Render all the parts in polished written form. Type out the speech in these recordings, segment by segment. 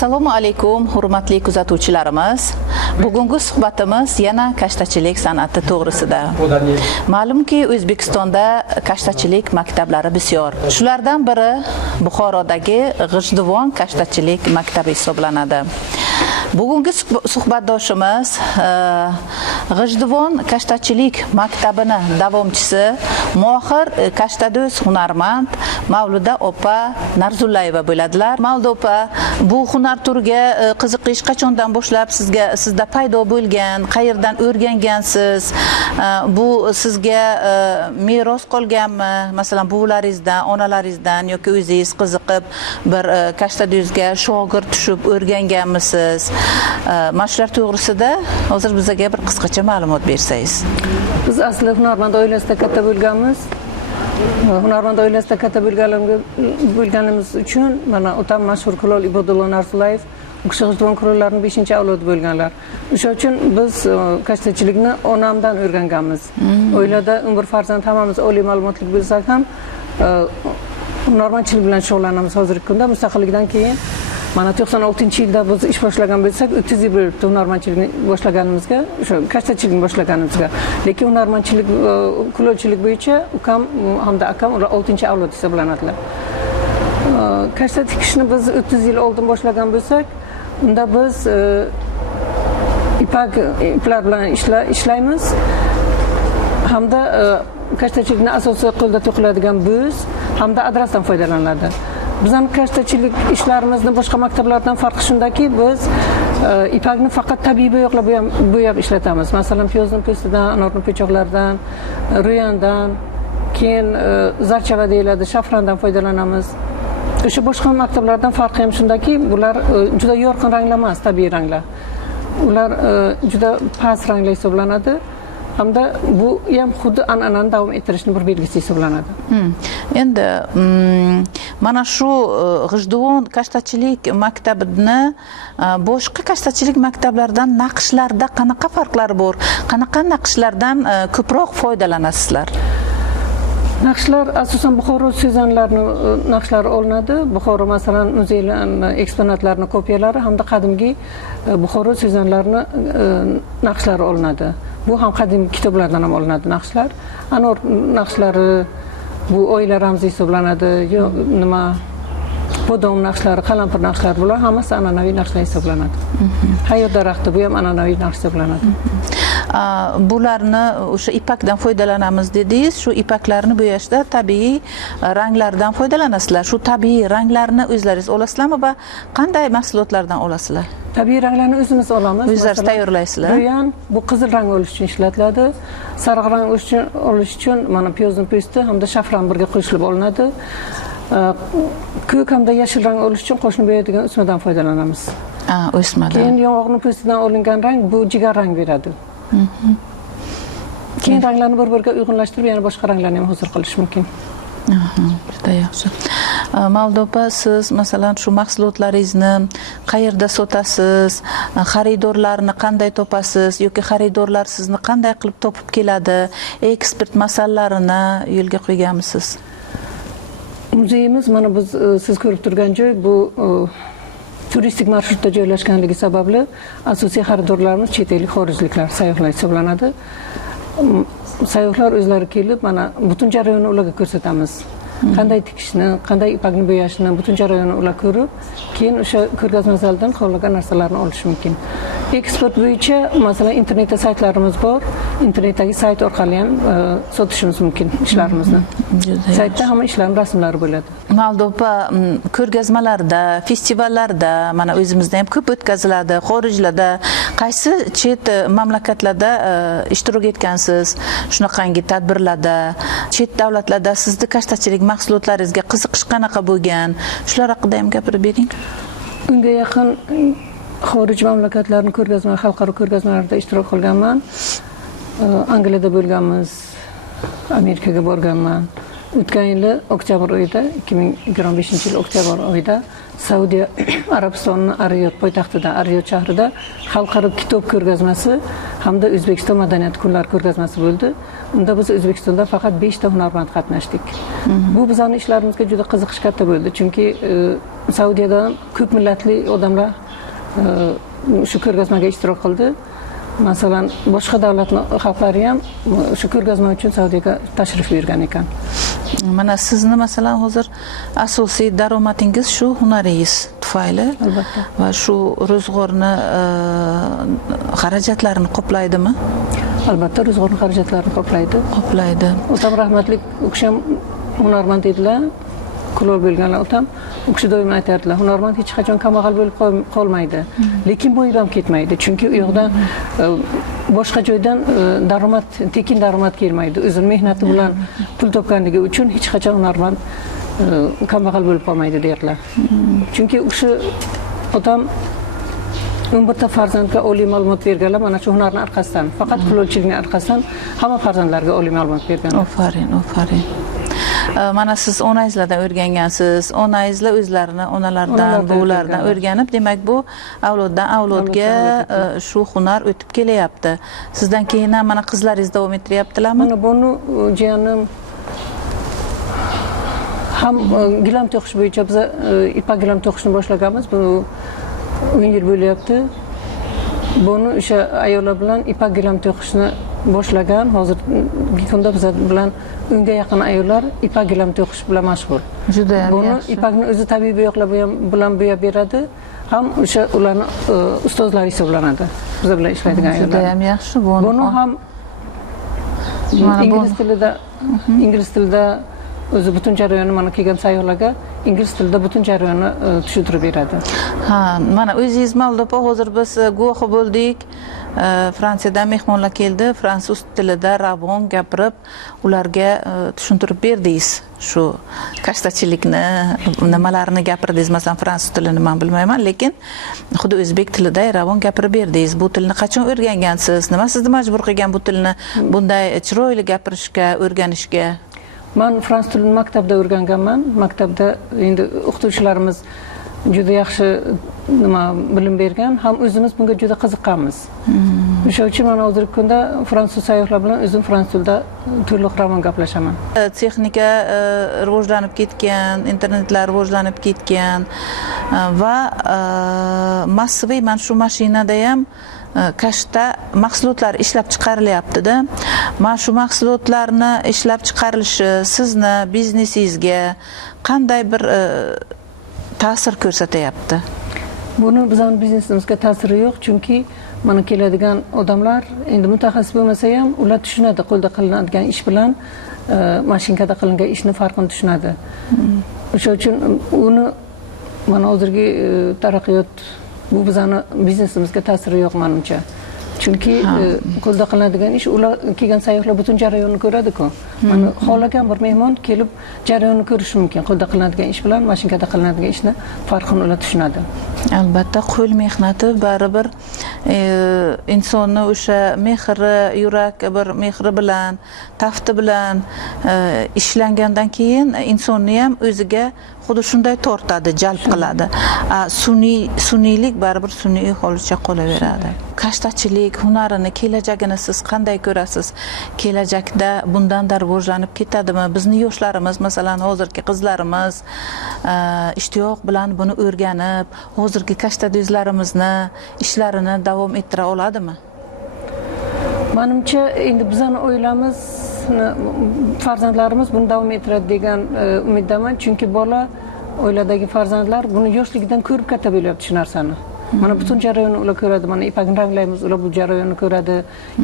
Assalomu alaykum, hurmatli kuzatuvchilarimiz. Bugungi suhbatimiz yana kashtachilik san'ati to'g'risida. Ma'lumki, O'zbekistonda kashtachilik maktablari bisyor. Shulardan biri Buxorodagi G'ijduvon kashtachilik maktabi hisoblanadi. Bugungi suhbatdoshimiz G'ijduvon kashtachilik maktabini davomchisi, mohir kashtado'z hunarmand Mavluda opa Narzullayeva bo'ladilar. Mavluda opa, bu hunar turiga qiziqish qachondan boshlab sizda paydo bo'lgan, qayerdan o'rgangansiz? Bu sizga meros qolganmi? Masalan, buvlaringizdan, onalaringizdan yoki o'zingiz qiziqib bir kashtado'zga shogird tushib o'rganganmisiz? Mashlar to'g'risida hozir bizga bir qisqacha ma'lumot bersangiz. Biz asli hunarmand oilasida katta bo'lganmiz. Hunarmand oilasida katta bo'lganimiz uchun mana otam mashhur kulol Ibodullo Narzullayev G'ijduvon kulollarining 5-avlodi bo'lganlar. O'sha uchun biz kashtachilikni onamdan o'rganganmiz. Oilada 11 farzand hammamiz oliy ma'lumotli bo'lsak ham hunarmandchilik bilan shug'ullanamiz hozirgi kunda. Mustaqillikdan keyin mana 96-yilda biz ish boshlagan bo'lsak, 30 yil bo'libdi hunarmandchilikni boshlaganimizga, o'sha kashtachilikni boshlaganimizga. Lekin hunarmandchilik, kulolchilik bo'yicha ukam hamda akam ular 6-avlod hisoblanadilar. Kashta tikishni biz 30 yil oldin boshlagan bo'lsak, unda biz iplar bilan ishlaymiz. Hamda kashtachilikning asosiy qo'lda to'qiladigan bo'z hamda adresdan foydalaniladi. Bizning kashtachilik ishlarimizni boshqa maktablardan farqi shundaki, biz ipakni faqat tabiiy bo'yoqlar bo'yab ishlatamiz. Masalan, piyozning po'stidan, anorning po'choqlaridan, ruyandan, keyin zarchava deyiladi, shafrandan foydalanamiz. O'sha boshqa maktablardan farqi ham shundaki, bular juda yorqin ranglar emas, tabiiy ranglar. Ular juda past ranglar hisoblanadi. Hamda bu ham xuddi an'anani davom ettirishning bir belgisi hisoblanadi. Endi mana shu G'ijduvon kashtachilik maktabini boshqa kashtachilik maktablaridan naqshlarda qanaqa farqlari bor? Qanaqa naqshlardan ko'proq foydalanasizlar? Naqshlar asosan Buxoro sezonlarining naqshlari olinadi. Buxoro masalan muzeylarning eksponatlarini kopiyalari hamda qadimgi Buxoro sezonlarining naqshlari olinadi. Bu ham qadimgi kitoblardan ham olinadi naqshlar. Anor naqshlari bu oila ramzi hisoblanadi. Yo nima bodom naqshlari, qalampir naqshlari bular hammasi an'anaviy naqshlar hisoblanadi. Hayot daraxti bu ham an'anaviy naqsh hisoblanadi. Bularni o'sha ipakdan foydalanamiz dedingiz. Shu ipaklarni bo'yashda tabiiy ranglardan foydalanasizlar. Shu tabiiy ranglarni o'zlaringiz olasizlarmi va qanday mahsulotlardan olasizlar? Tabiiy ranglarni o'zimiz olamiz. O'zlaringiz tayyorlaysizlar. Ruyan bu qizil rang olish uchun ishlatiladi. Sariq rang olish uchun mana piyozning po'sti hamda shafran birga qo'shilib olinadi. Ko'k hamda yashil rang olish uchun qo'shni bo'yaydigan o'smadan foydalanamiz. O'smadan. Keyin yong'oqning po'stidan olingan rang bu jigar rang beradi. Keyin ranglarni bir-biriga uyg'unlashtirib, yana boshqa ranglarni ham hozir qilish mumkin. Juda yaxshi. Mavluda opa, siz masalan shu mahsulotlaringizni qayerda sotasiz? Xaridorlarni qanday topasiz yoki xaridorlar sizni qanday qilib topib keladi? Eksport masalalarini yo'lga qo'yganmisiz? Muzeyimiz mana biz siz ko'rib turgan joy bu turistik marshrutda joylashganligi sababli asosiy xaridorlarimiz chet ellik xorijliklar, sayyohlar hisoblanadi. Sayyohlar o'zlari kelib, mana butun jarayonni ularga ko'rsatamiz. Qanday tikishni, qanday ipakni bo'yashni, butun jarayonni ular ko'rib, keyin o'sha ko'rgazma zaldan xohlagan narsalarni olish mumkin. Eksport bo'yicha masalan internetda saytlarimiz bor. Internetdagi sayt orqali ham sotishimiz mumkin ishlarimizni. Saytda hamma ishlarning rasmlari bo'ladi. Mavluda opa, ko'rgazmalarda, festivallarda mana o'zimizda ham ko'p o'tkaziladi, xorijlarda, qaysi chet mamlakatlarda ishtirok etgansiz? Shunaqangi tadbirlarda, chet davlatlarda sizni kashtachilik mahsulotlaringizga qiziqish qanaqa bo'lgan? Shular haqida ham gapirib bering. Unga yaqin xorij mamlakatlarning xalqaro ko'rgazmalarida ishtirok qilganman. Angliyada bo'lganmiz, Amerikaga borganman. O'tgan yili oktyabr oyida, 2025-yil oktyabr oyida Saudiya Arabistonining Ar-Riyod poytaxtida, Ar-Riyod shahrida xalqaro kitob ko'rgazmasi hamda O'zbekiston madaniyati kunlari ko'rgazmasi bo'ldi. unda biz O'zbekistonda faqat 5 ta hunarmand qatnashdik. Bu bizning ishlarimizga juda qiziqish katta bo'ldi, chunki Saudiyada ko'p millatli odamlar shu ko'rgazmaga ishtirok qildi. Masalan, boshqa davlatlar xalqlari ham shu ko'rgazma uchun Saudiyaga tashrif buyurgan ekan. Mana sizni masalan hozir asosiy daromadingiz shu hunaringiz tufayli Albatta. va shu ro'zg'orni xarajatlarini qoplaydimi? Albatta, ro'zg'or xarajatlarini qoplaydi. Qoplaydi. Otam rahmatlik u kishi ham hunarmand edilar. Kulol bo'lganlar otam u kishi doim aytardilar, hunarmand hech qachon kambag'al bo'lib qolmaydi, lekin bo'yi ham ketmaydi, chunki u yoqdan boshqa joydan daromad, tekin daromad kelmaydi. O'zining mehnati bilan pul topganligi uchun hech qachon hunarmand kambag'al bo'lib qolmaydi derlar. Chunki u kishi otam 11 ta farzandga oliy ma'lumot berganlar mana shu hunarning arqasidan, faqat kulolchilikning arqasidan hamma farzandlarga oliy ma'lumot berganlar. Ofarin, ofarin. Mana siz onangizlardan o'rgangansiz, onangizlar o'zlarini onalardan, buvilardan o'rganib, demak bu avloddan avlodga shu hunar o'tib kelyapti. Sizdan keyin ham mana qizlaringiz davom ettiryaptilarmi? Mana buni jiyanim ham gilam to'qish bo'yicha biz ipak gilam to'qishni boshlaganmiz. Bu 10 yil bo'lyapti. Buni o'sha ayollar bilan ipak gilam to'qishni boshlagan. Hozirgi kunda biz bilan 10 ga yaqin ayollar ipak gilam to'qish bilan mashg'ul. Juda ham buni yaxshi. ipakni o'zi tabiiy bo'yoqlar bilan bo'yab beradi. Ham o'sha ularni ustozlari hisoblanadi. Biz bilan ishlaydigan ayollar. Juda ham yaxshi Buni ham ingliz tilida o'zi butun jarayonni mana kelgan sayyohlarga ingliz tilida butun jarayonni tushuntirib beradi. Ha, mana o'zingiz Mavluda hozir biz guvohi bo'ldik. Fransiyadan mehmonlar keldi, fransuz tilida ravon gapirib, ularga tushuntirib berdingiz. Shu kashtachilikni, nimalarni gapirdingiz, masalan, fransuz tilini men bilmayman, lekin xuddi o'zbek tilida ravon gapirib berdingiz. Bu tilni qachon o'rgangansiz? Nima sizni majbur qilgan bu tilni bunday chiroyli gapirishga, o'rganishga? Men fransuz tilini maktabda o'rganganman. Maktabda endi o'qituvchilarimiz juda yaxshi bilim bergan, ham o'zimiz bunga juda qiziqqanmiz. O'sha uchun men hozirgi kunda fransuz sayyohlar bilan o'zim fransuz tilida to'liq ravon gaplashaman. Texnika rivojlanib ketgan, internetlar rivojlanib ketgan va massiviy mana shu mashinada ham kashta mahsulotlar ishlab chiqarilyapti-da. Mana shu mahsulotlarni ishlab chiqarilishi sizni biznesingizga qanday bir ta'sir ko'rsatyapti? Buni bizning biznesimizga ta'siri yo'q, chunki mana keladigan odamlar endi mutaxassis bo'lmasa ham ular tushunadi, qo'lda qilinadigan ish bilan mashinkada qilingan ishning farqini tushunadi. O'sha uchun uni mana hozirgi taraqqiyot bu bizning biznesimizga ta'siri yo'q menimcha. Chunki qo'lda qilinadigan ish ular kelgan sayyohlar butun jarayonni ko'radi-ku. Mana xohlagan bir mehmon kelib jarayonni ko'rishi mumkin. Qo'lda qilinadigan ish bilan mashinkada qilinadigan ishni farqini ular tushunadi. Albatta, qo'l mehnati baribir insonni o'sha mehri, yurak bir mehri bilan, tafti bilan ishlangandan keyin insonni ham o'ziga xuddi shunday tortadi, jalb qiladi. Sun'iylik baribir sun'iy holicha qolaveradi. Kashtachilik hunarini, kelajagini siz qanday ko'rasiz? Kelajakda bundan-da rivojlanib ketadimi? Bizning yoshlarimiz, masalan, hozirgi qizlarimiz ishtiyoq bilan buni o'rganib, hozirgi kashtadozlarimizni ishlarini davom ettira oladimi? Menimcha endi bizning o'ylamiz farzandlarimiz buni davom ettiradi degan umiddaman, chunki bola oiladagi farzandlar buni yoshligidan ko'rib katta bo'lyapti shu narsani. Mana butun jarayonni ular ko'radi, mana ipakni ranglaymiz, ular bu jarayonni ko'radi,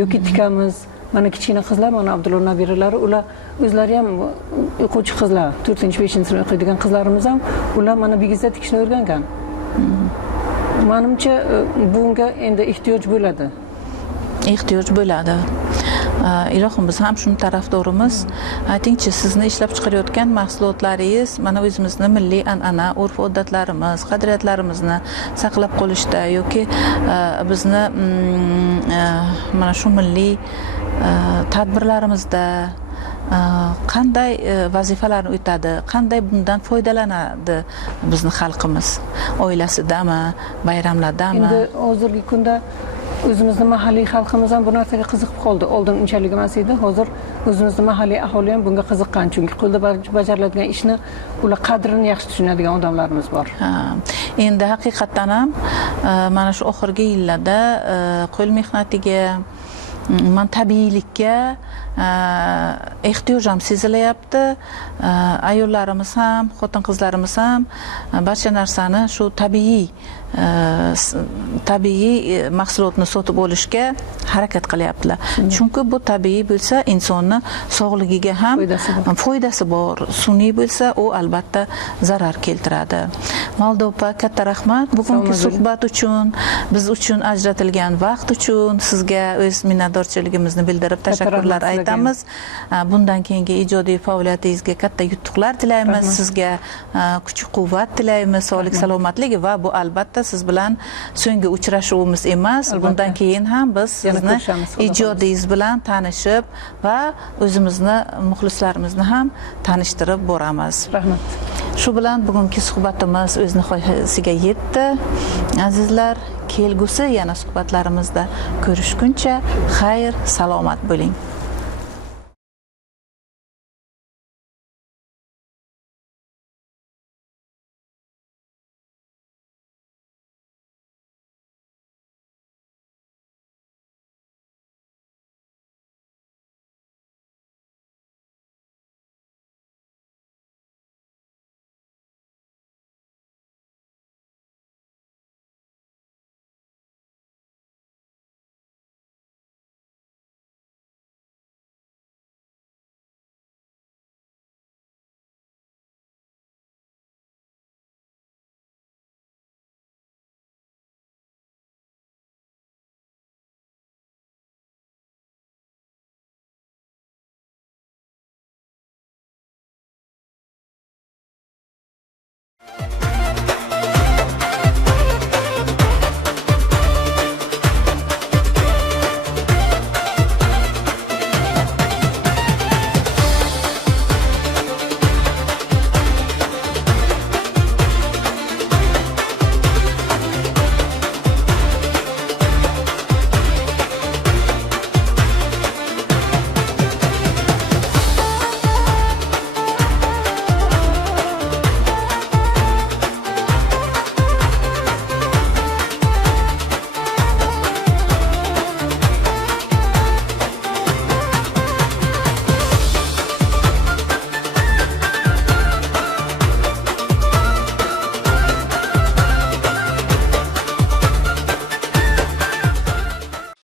yoki tikamiz. Mana kichkina qizlar, mana Abdulla nabiralari, ular o'zlari ham o'quvchi qizlar, 4-5 sinf o'qiydigan qizlarimiz ham ular mana bigizda tikishni o'rgangan. Menimcha bunga endi ehtiyoj bo'ladi. Ehtiyoj bo'ladi. Ilohim, biz ham shuni tarafdorimiz. Aytingchi, sizni ishlab chiqarayotgan mahsulotlaringiz mana o'zimizning milliy an'ana, urf-odatlarimiz, qadriyatlarimizni saqlab qolishda yoki bizni mana shu milliy tadbirlarimizda qanday vazifalarni o'tadi, qanday bundan foydalanadi bizni xalqimiz? Oilasidami, bayramlardami? Endi hozirgi kunda o'zimizning mahalliy xalqimiz ham bu narsaga qiziqib qoldi. Oldin unchalik emas edi, hozir o'zimizning mahalliy aholi ham bunga qiziqqan, chunki qo'lda bajariladigan ishni ular qadrini yaxshi tushunadigan odamlarimiz bor. Endi haqiqatan ham mana shu oxirgi yillarda qo'l mehnatiga, tabiiylikka ehtiyoj ham sezilayapti. Ayollarimiz ham, xotin-qizlarimiz ham barcha narsani shu tabiiy mahsulotni sotib olishga harakat qilyaptilar. Chunki bu tabiiy bo'lsa, insonni sog'ligiga ham foydasi bor. Sun'iy bo'lsa, u albatta zarar keltiradi. Molda opa, katta rahmat bugungi suhbat uchun, biz uchun ajratilgan vaqt uchun sizga o'z minnatdorchiligimizni bildirib tashakkurlar aytamiz. Bundan keyingi ijodiy faoliyatingizga katta yutuqlar tilaymiz. Sizga kuch-quvvat tilaymiz, sog'lik, salomatlik va bu albatta siz bilan so'nggi uchrashuvimiz emas. Bundan keyin ham biz sizni ijodingiz bilan tanishib va o'zimizni muxlislarimizni ham tanishtirib boramiz. Rahmat. Shu bilan bugungi suhbatimiz o'z nihoyasiga yetdi. Azizlar, kelgusi yana suhbatlarimizda ko'rishguncha xayr, salomat bo'ling.